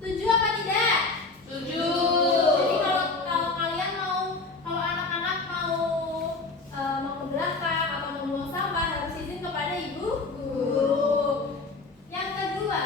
Setuju apa tidak? Setuju. Jadi kalau kalian kalau anak-anak mau ke belakang atau mau buang sampah harus izin kepada ibu guru. Yang kedua,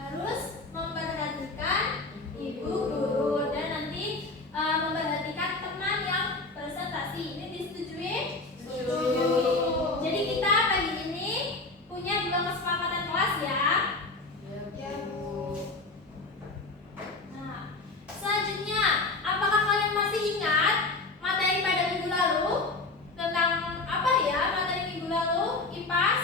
harus memperhatikan ibu guru dan nanti memperhatikan teman yang presentasi. Ini disetujui? Setuju. Jadi kita pagi ini punya 2 kesepakatan kelas ya. Ya, Bu. Nah, selanjutnya, apakah kalian masih ingat materi pada minggu lalu? Tentang apa ya materi minggu lalu? IPAS?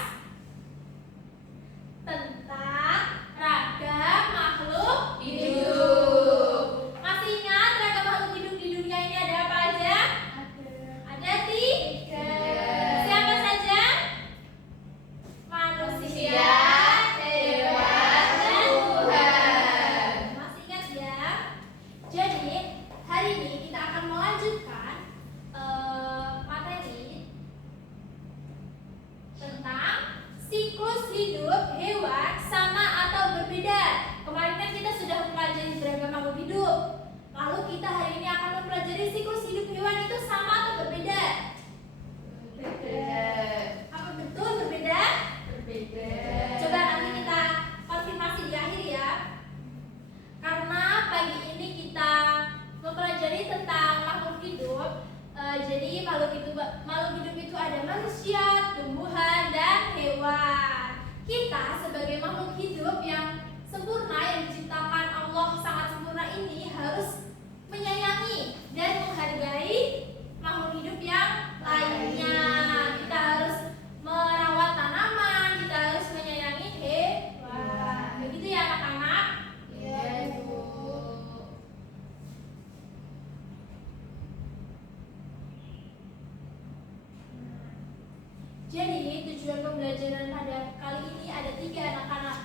Tentang ragam makhluk hidup. Masih ingat ragam makhluk hidup di dunia ini ada apa aja? Ada 3. Siapa saja? Manusia, hewan, dan Tuhan. Masih ingat ya? Jadi hari ini kita akan melanjutkan materi tentang siklus hidup hewan sama atau berbeda. Kemarin kan kita sudah mempelajari beragam makhluk hidup. Lalu kita hari ini akan mempelajari siklus hidup hewan itu sama atau berbeda? Berbeda. Apa betul berbeda? Berbeda. Coba nanti kita konfirmasi di akhir ya. Karena pagi ini kita mempelajari tentang makhluk hidup. Jadi makhluk hidup itu ada manusia, tumbuhan, dan hewan. Kita sebagai makhluk hidup yang sempurna yang diciptakan Allah sangat sempurna ini harus menyayangi dan menghargai makhluk hidup yang lainnya. Kita harus merawat tanaman, kita harus menyayangi hewan. Begitu ya anak-anak? Iya, Bu. Jadi tujuan pembelajaran pada kali ini ada 3 anak-anak.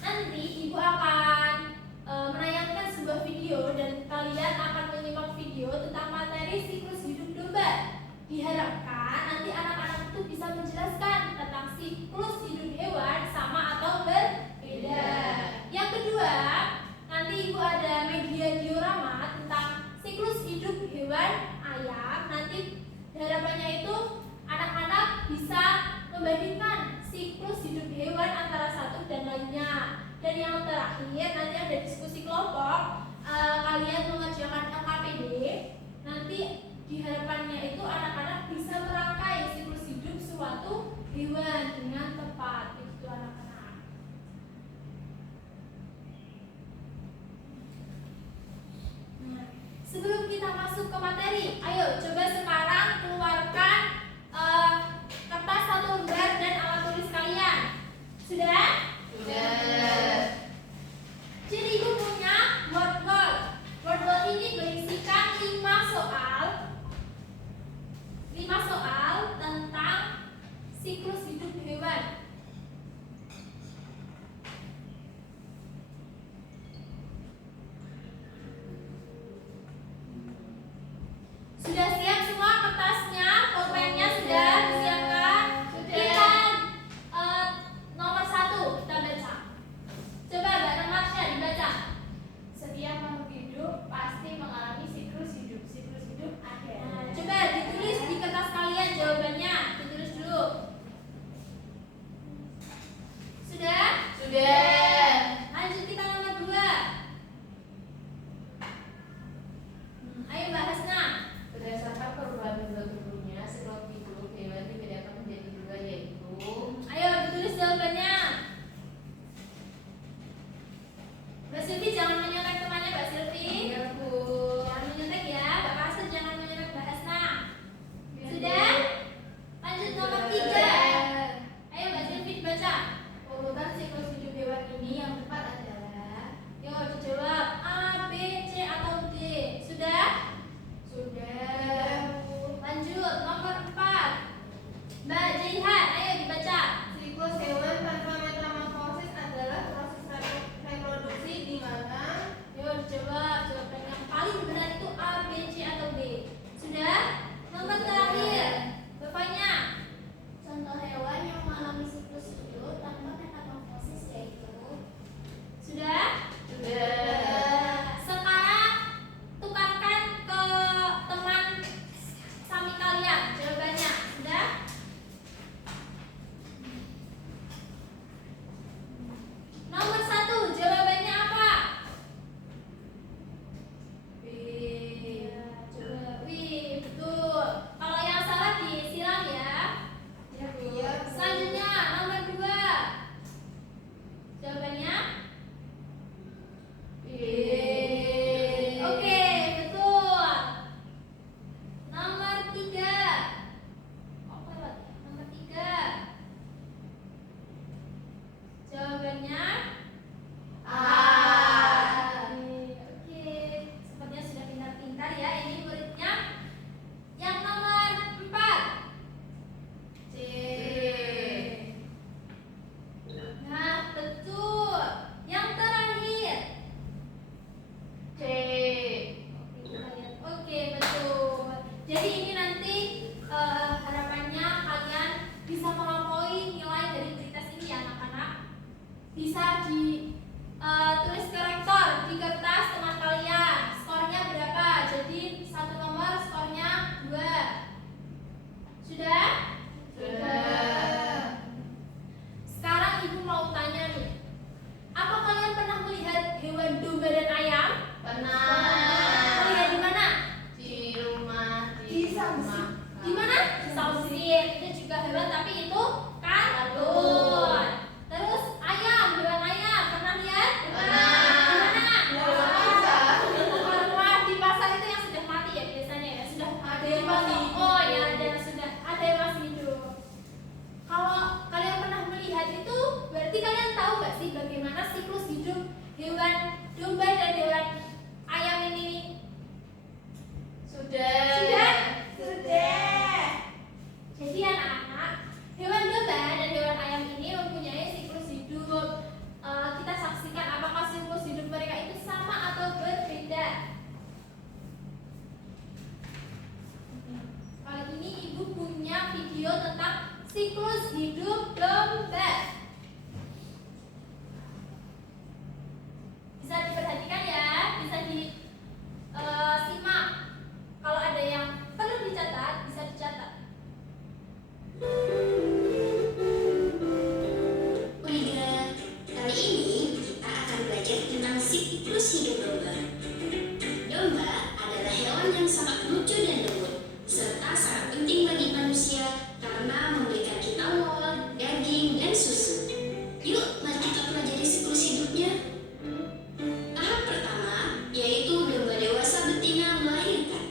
Nanti ibu akan menayangkan sebuah video dan kalian akan menyimak video tentang materi siklus hidup domba. Diharapkan nanti anak-anak itu bisa menjelaskan tentang siklus hidup hewan sama atau berbeda. Yang kedua, nanti ibu ada media diorama tentang siklus hidup hewan ayam. Nanti harapannya itu anak-anak bisa membandingkan siklus hidup hewan antara satu dan lainnya. Dan yang terakhir nanti ada diskusi kelompok. Kalian mengerjakan LKPD. Nanti diharapannya itu anak-anak bisa merangkai siklus hidup suatu hewan dengan tepat. Itu anak-anak. Nah, sebelum kita masuk ke materi, ayo coba sekarang keluarkan kertas atau lembar dan alat tulis kalian. Sudah? Sudah. Jadi ibu punya word. Word ini berisikan 5 soal. 5 soal tentang siklus hidup hewan. Sudah siap semua video tentang siklus hidup domba. Bisa diperhatikan ya, bisa disimak. Kalau ada yang perlu dicatat, bisa dicatat. Kali ini kita akan belajar tentang siklus hidup domba. Domba adalah hewan yang sangat lucu dan lembut, serta sangat penting bagi manusia karena memberikan kita wol, daging, dan susu. Yuk, mari kita pelajari siklus hidupnya. Tahap pertama yaitu domba dewasa betina melahirkan.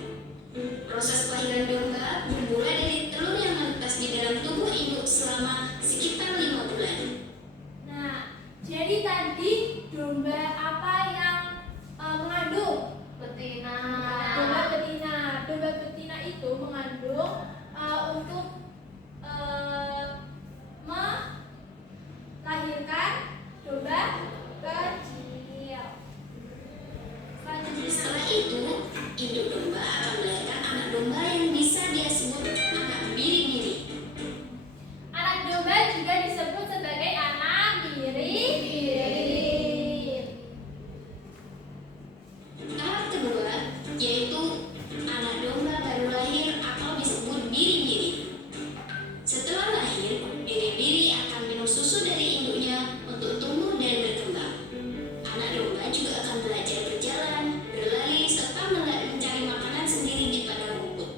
Proses kelahiran domba bermula dari telur yang menetas di dalam tubuh induk selama sekitar 5 bulan. Nah, jadi tadi domba apa yang mengandung? Betina. Domba betina. Domba betina itu mengandung untuk melahirkan domba kecil. Selanjutnya, Setelah itu, induk domba akan melahirkan anak domba yang bisa dia sebut anak biri-biri. anak domba juga disebut sebagai anak biri-biri. Tahap kedua yaitu anak domba baru lahir atau disebut biri-biri. Setelah lahir, biri-biri akan minum susu dari induknya untuk tumbuh dan berkembang. Anak domba juga akan belajar berjalan, berlari, serta mencari makanan sendiri di padang rumput.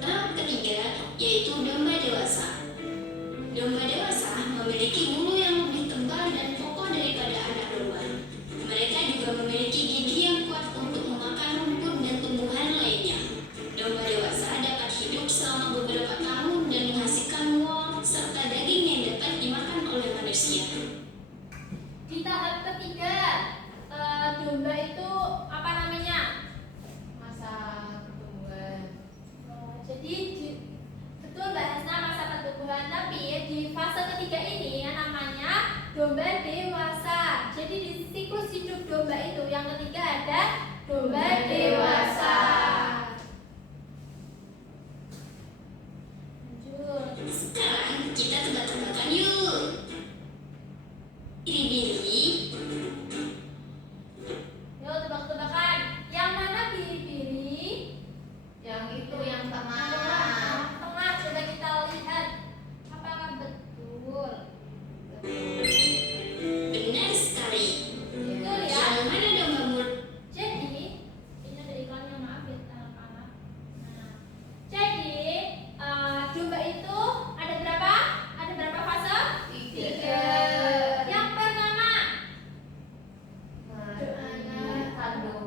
Tahap ketiga yaitu domba dewasa. Domba dewasa memiliki bulu yang lebih tebal dan kokoh daripada anak domba. Mereka juga memiliki gigi yang kuat untuk memakan rumput dan tumbuhan lainnya. Domba dewasa dapat hidup selama beberapa tahun dan menghasilkan wol serta daging yang dapat dimakan oleh manusia. Di tahap ketiga, domba itu apa namanya? Masa pertumbuhan. Jadi betul Mbak Hasna, masa pertumbuhan, tapi di fase ketiga ini yang namanya domba dewasa. Jadi di siklus hidup domba itu yang ketiga ada domba dewasa. Lanjut. Sekarang kita tebak-tebakan yuk. Biri-biri Yuk tebak-tebakan. Yang mana biri-biri? Yang itu yang tengah. Tengah, coba kita lihat. Apakah betul? benar sekali. Betul ya. Yang mana domba muda? Jadi, ini ada iklannya, maaf ya anak-anak. Nah, jadi domba itu ada berapa? Ada berapa fase? 3. Yang pertama, Kandung.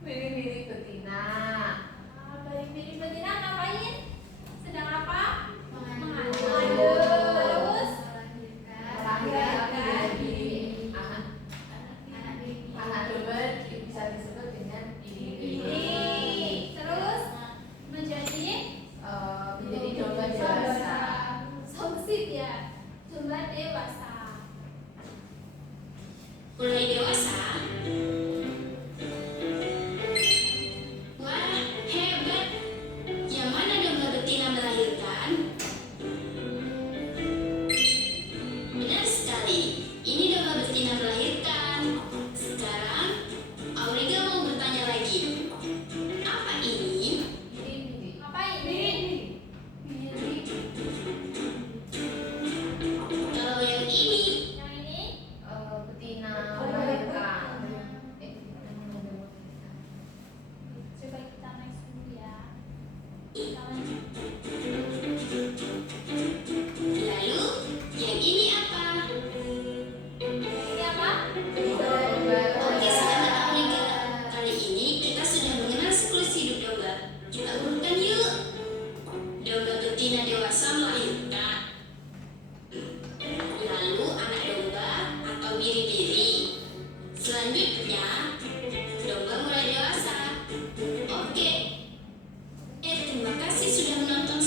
Biri-biri betina. biri betina ngapain? Sedang apa? Mengandung. Terus Melahirkan biri. Anak domba bisa disebut dengan biri. terus menjadi Domba dewasa. Songsit ya, domba dewasa. Mulai dewasa. Wah, hebat. Yang mana domba betina melahirkan? Benar sekali. Ini domba betina melahirkan. Sekarang, Auriga mau bertanya lagi. Apa ini? Biri-biri. Apa ini? Kalau yang ini, Yang ini Betina melahirkan. coba kita next dulu ya. Kita lanjut. lalu yang ini apa? Ini apa? Oke, sahabat Auriga. Kali ini kita sudah mengenal siklus hidup domba. Kita urutkan yuk. Domba betina dewasa melahirkan. Lalu anak domba atau biri-biri. Selanjutnya, domba mulai dewasa. Oke. Terima kasih sudah menonton.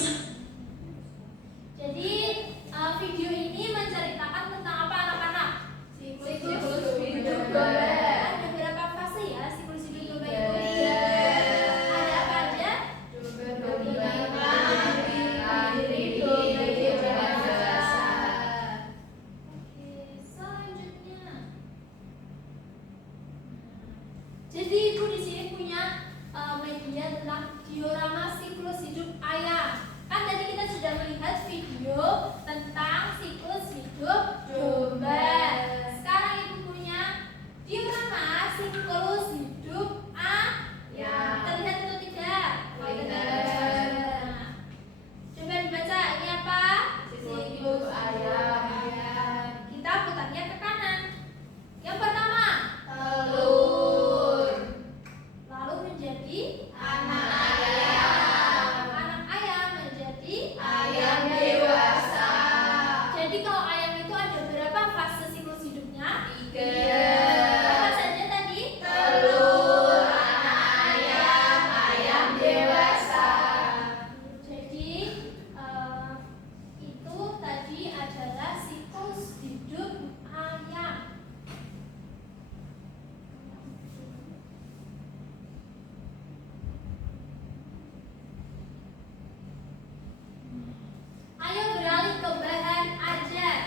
Jadi video ini menceritakan tentang apa anak-anak? Siklus hidup domba. domba. Ada berapa fase ya siklus hidup domba itu? Tiga. Ada apa aja? Domba Jadi Ibu di sini punya media tentang diorama siklus hidup ayam. Kan tadi kita sudah melihat video tentang siklus hidup domba. Sekarang Ibu punya diorama siklus hidup ayam. Terlihat atau tidak? Terlihat. Nah, coba dibaca, ini apa? Siklus hidup ayam. Kita putarnya ke kanan. Yang pertama, Telur. lalu menjadi Anak ayam. anak ayam menjadi Ayam dewasa. Jadi kalau ayam itu ada berapa fase siklus hidupnya? 3. Apa saja tadi? Telur, anak ayam, ayam dewasa. Jadi itu tadi adalah siklus hidup ayam. Ayo beralih ke bahan ajar.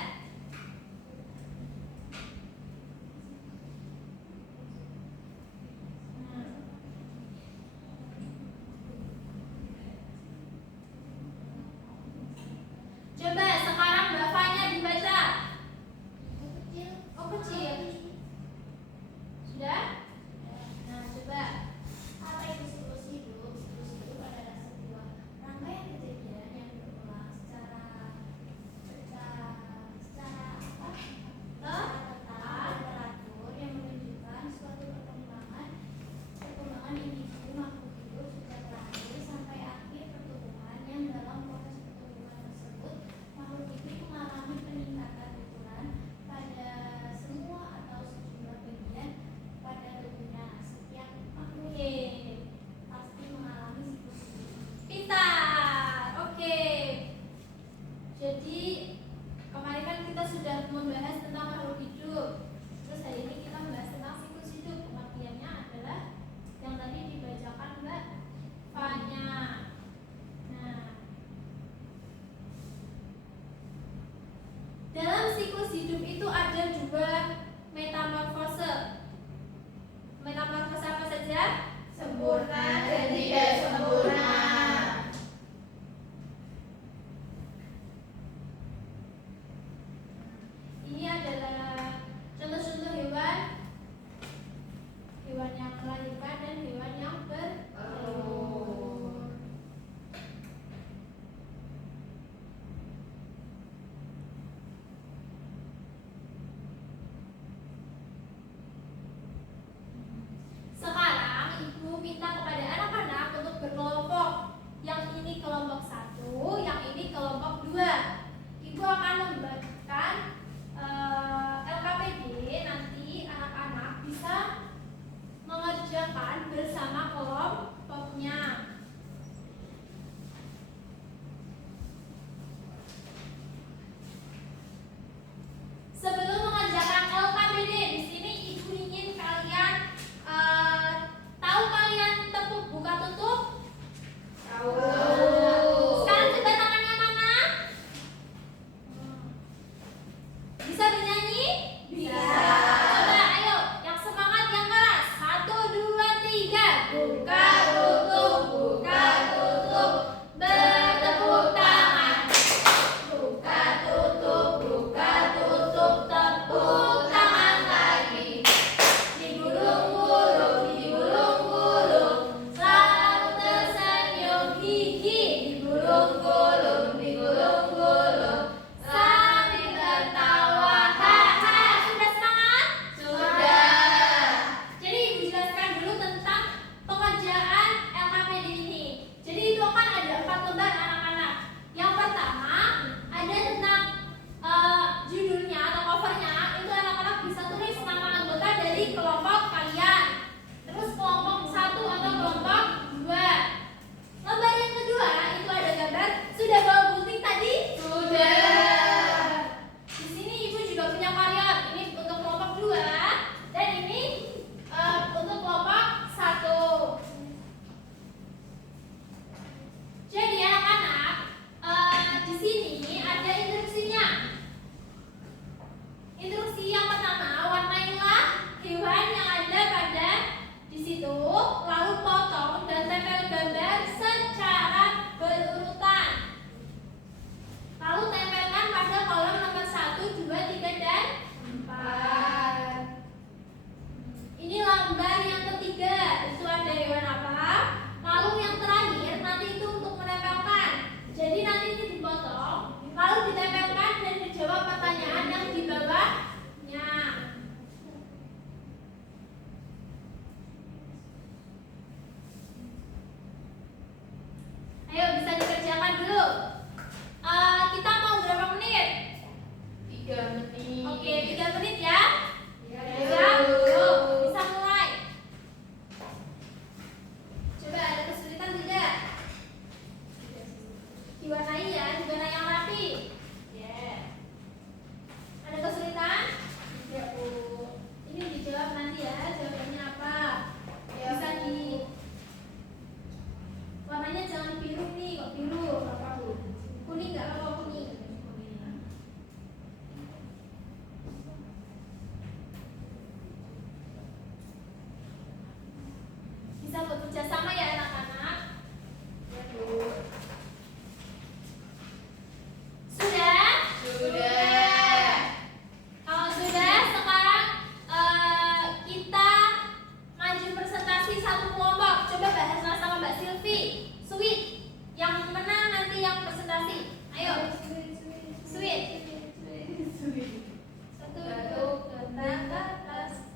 Coba sekarang bapaknya dibaca. Oh kecil. Sudah? Nah coba. Apa itu siklus hidup? Siklus hidup adalah sebuah rangkaian kejadian yang berulang secara apa? Secara tetap dan teratur yang menunjukkan suatu perkembangan individu makhluk hidup sejak lahir sampai akhir pertumbuhan, yang dalam proses pertumbuhan tersebut makhluk hidup mengalami peningkatan ukuran pada semua atau sejumlah bagian pada tubuhnya. Setiap makhluk Oke. pasti mengalami siklus hidup. Pintar. Oke. Jadi kemarin kan kita sudah membahas tentang makhluk hidup. Terus hari ini kita membahas tentang siklus hidup. Pengertiannya adalah yang tadi dibacakan Mbak Fanya. Nah, dalam siklus hidup itu ada 2 metamorfose. Metamorfose apa saja? Sempurna dan tidak sempurna. Ini adalah contoh-contoh hewan. Hewan yang melahirkan dan hewan yang bertelur. Sekarang Ibu minta kepada anak-anak untuk berkelompok. Yang ini kelompok 1, yang ini kelompok 2. Ibu akan membagikan LKPD. Nanti anak-anak bisa mengerjakan bersama kelompok Sweet. Yang menang nanti yang presentasi. Ayo. Sweet. Satu, tentang atas.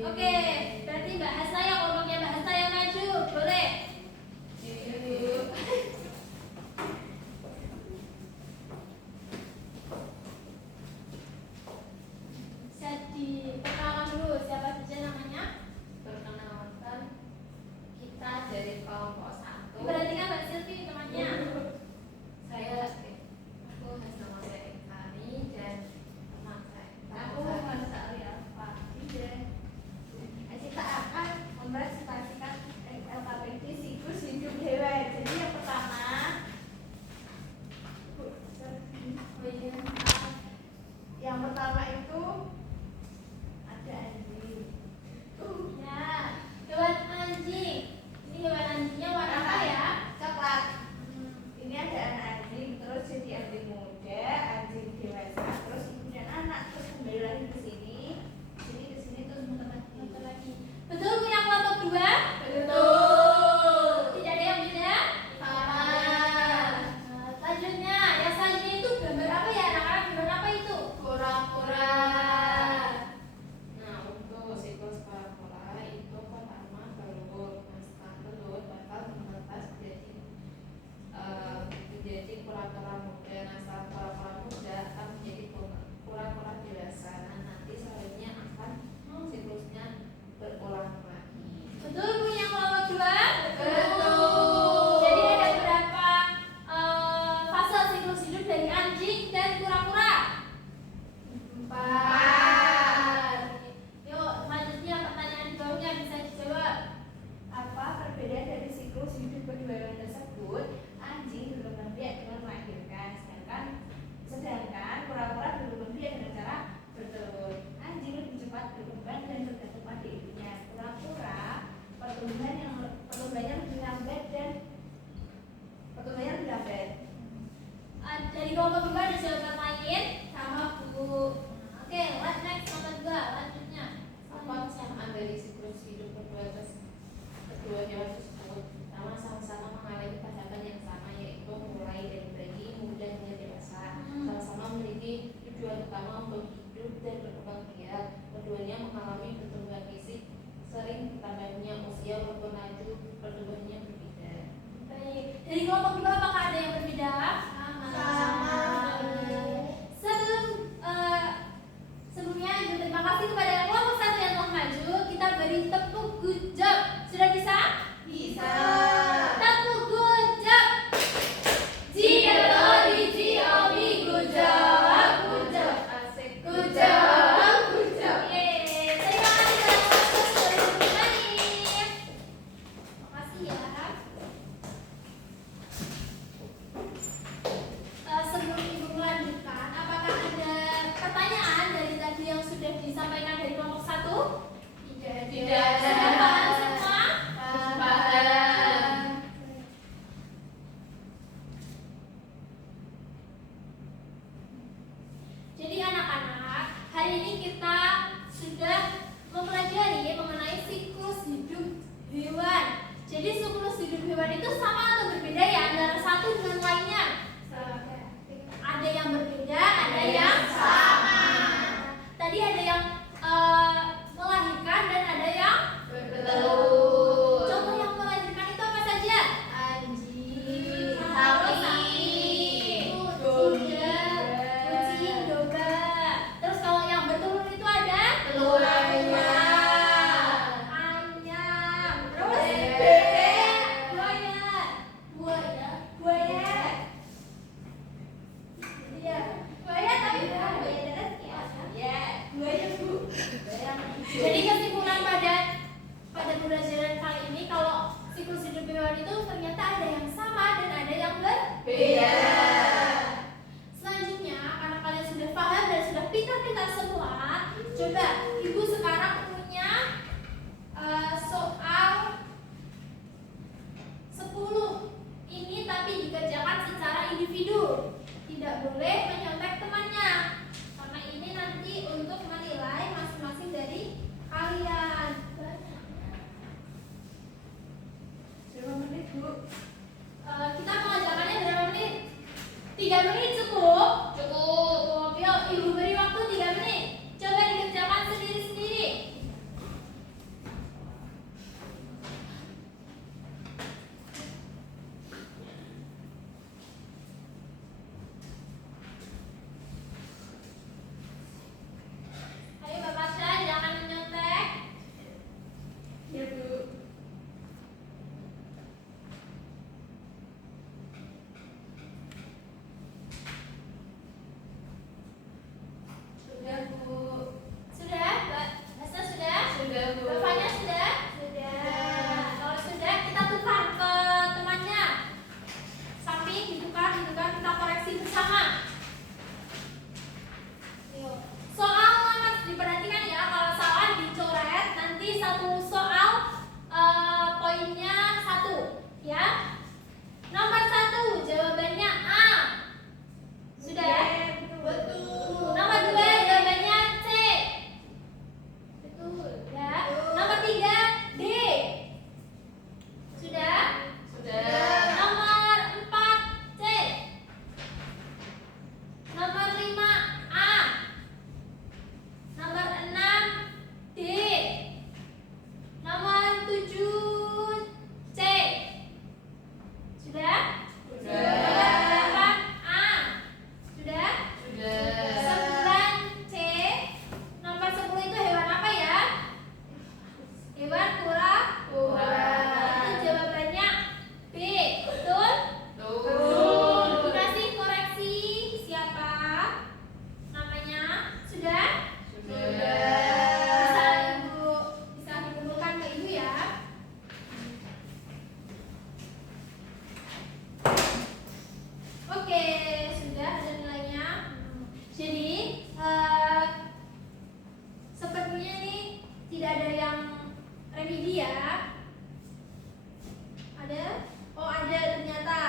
Oke, berarti Mbak Hasta yang ngomongnya Mbak Hasta yang maju, boleh? Jadi perkenalan dulu siapa saja namanya? Perkenalkan, kita dari kelompok 1. Perhatikan Mbak Silvi namanya. Saya, aku nama saya Ikhani dan teman saya. Aku Marsali Al-Fatih dan kita akan mempresentasikan LKPD siklus hidup hewan. Jadi yang pertama, itu ada anjing. Ya, hewan anjing. Ini hewan anjingnya warna apa ya? Coklat. Ini ada anak anjing, terus jadi anjing muda, anjing dewasa, terus kemudian anak, terus kembali lagi ke sini, ke sini terus muter lagi. Betul punya kelompok 2? Betul. Tidak ada yang beda? Sama. Selanjutnya, yang selanjutnya itu gambar apa ya anak-anak? Gambar apa itu? Kura-kura. Nah, untuk siklus kura-kura itu pertama telur. Nah, setelah telur bakal menetas menjadi kura-kura muda. Nah, setelah kura-kura muda akan menjadi kura-kura dewasa. Nah, nanti selanjutnya akan siklusnya berulang lagi. Betul punya kelompok 2? Betul. Jadi ada berapa fase siklus hidup dari anjing dan kura-kura? 4. Yuk, selanjutnya pertanyaan di bawahnya bisa dijawab. Apa perbedaan dari siklus hidup kedua hewan tersebut? Anjing berkembang biak dengan melahirkan, sedangkan kura-kura berkembang biak dengan cara bertelur. Anjing lebih cepat berkembang dan bergantung pada ibunya. Kura-kura pertumbuhannya lebih lambat dan pertumbuhannya lebih lambat. Dari kelompok 2 ada jawaban lain? Sama Bu. Oke, next kelompok 2 lanjutnya. Apa kesamaan dari siklus hidup kedua hewan tersebut? Pertama, sama-sama mengalami tahapan yang sama, yaitu mulai dari bayi, muda hingga dewasa. Sama-sama memiliki tujuan utama untuk hidup dan berkembang biak. Keduanya mengalami pertumbuhan fisik, sering bertambahnya usia walaupun laju pertumbuhannya berbeda. Baik. Dari kelompok 2 apakah ada yang berbeda? Sama. Sebelumnya Ibu terima kasih kepada kelompok 1 yang telah maju. Kita beri tepuk good job. Sudah bisa? Bisa. Tepuk good job. G-O-D-G-O-B good job. Good job. Asik. Good job. Good job. Yeay. Terima kasih telah menonton. Makasih ya. Sebelum Ibu melanjutkan, apakah ada pertanyaan dari tadi yang sudah disampaikan dari kelompok 1? Tidak ada. Sudah paham semua? Paham. Jadi anak-anak, hari ini kita sudah mempelajari mengenai siklus hidup hewan. Jadi siklus hidup hewan itu sama atau berbeda ya antara satu dengan lainnya? Ada yang berbeda, ada yang sama. Tadi ada yang melahirkan dan ada yang Bertelur. contoh yang melahirkan itu apa saja? Anjing, Sapi, kuda, kucing, domba. Terus kalau yang bertelur itu ada telur ayam, terus bebek, buaya. Iya, buaya tapi bukan buaya darat ya. Ya, Buaya Bu. Jadi kesimpulan pada pembelajaran kali ini kalau siklus hidup hewan itu ternyata ada yang sama dan ada yang beda. Selanjutnya, karena kalian sudah paham dan sudah pintar-pintar semua, coba Ibu sekarang punya soal 10 ini tapi dikerjakan secara individu. Tidak boleh menyontek temannya. Karena ini nanti untuk menilai masing-masing dari kalian. tidak ada yang remedi ya. Ada? Oh ada ternyata.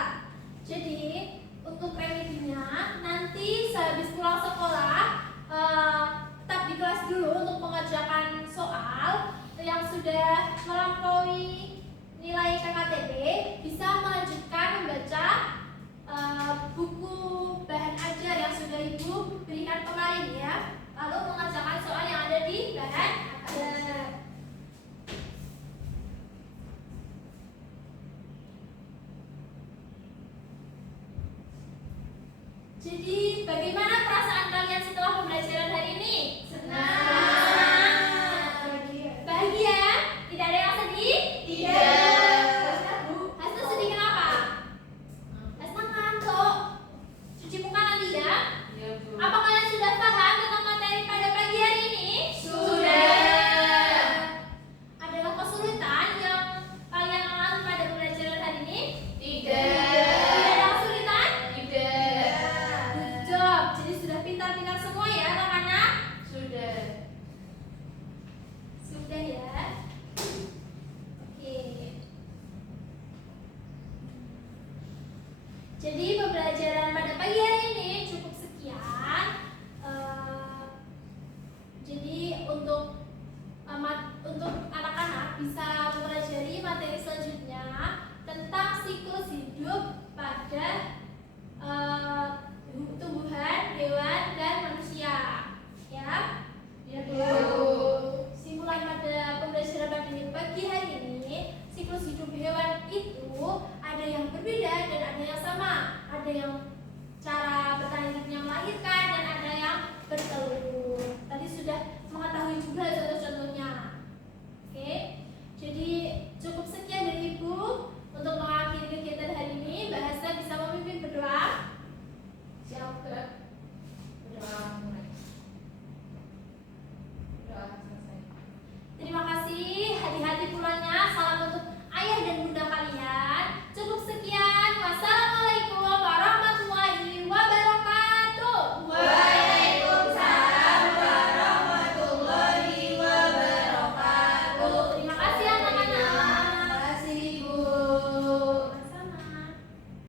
Jadi untuk remedinya nanti sehabis pulang sekolah tetap di kelas dulu untuk mengerjakan soal. Yang sudah melampaui nilai KKTB bisa melanjutkan membaca buku bahan ajar yang sudah Ibu berikan kemarin ya. Lalu mengerjakan soal yang ada di bahan ajar.